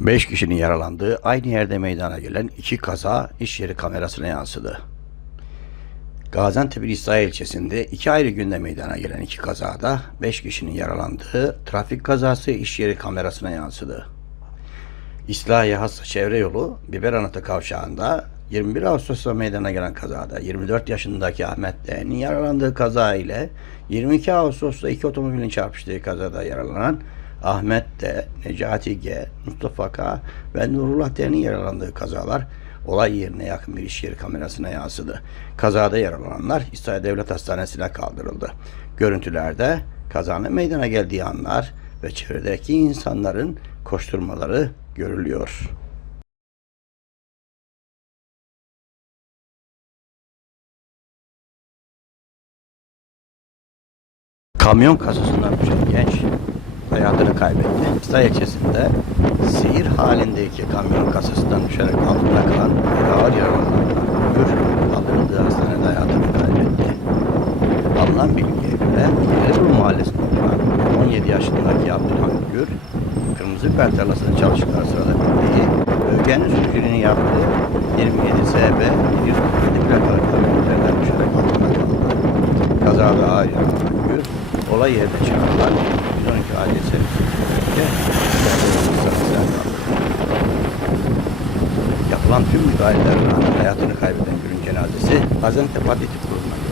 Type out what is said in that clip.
Beş kişinin yaralandığı aynı yerde meydana gelen iki kaza iş yeri kamerasına yansıdı. Gaziantep İsrail ilçesinde iki ayrı günde meydana gelen iki kazada 5 kişinin yaralandığı trafik kazası iş yeri kamerasına yansıdı. İslahiye Hassa Çevre Yolu Biberanatı Kavşağı'nda 21 Ağustos'ta meydana gelen kazada 24 yaşındaki Ahmet D'nin yaralandığı kaza ile 22 Ağustos'ta iki otomobilin çarpıştığı kazada yaralanan Ahmet D, Necati G, Mustafa K ve Nurullah D'nin yaralandığı kazalar olay yerine yakın bir iş yeri kamerasına yansıdı. Kazada yaralananlar İsrail Devlet Hastanesi'ne kaldırıldı. Görüntülerde kazanın meydana geldiği anlar ve çevredeki insanların koşturmaları görülüyor. Kamyon kasasından düşen genç hayatını kaybetti. İsrail ilçesinde seyir halindeki kamyon kasasından düşerek altında kalan ağır yaralanan müdür kaldırıldığı hastanede hayatını kaybetti. Alınan bilgiye göre Erebur Mahallesi'nde oturan 17 yaşındaki Abdülhamit Gür, kırmızı biber tarlasında çalıştıkları sırada bildiği Öge'nin sürücülüğünü yaptığı 27 SB 147 plakalı kamyon üzerinden düşerek altında kaldı. Kazada ağır yaralanan Gür, olay yerine çağrılan 112 acil servis ekibince hastanesine kaldırıldı. Yapılan tüm müdahalelere rağmen hayatını kaybeden Gür'ün cenazesi Gaziantep Adli Tıp Kurumu'na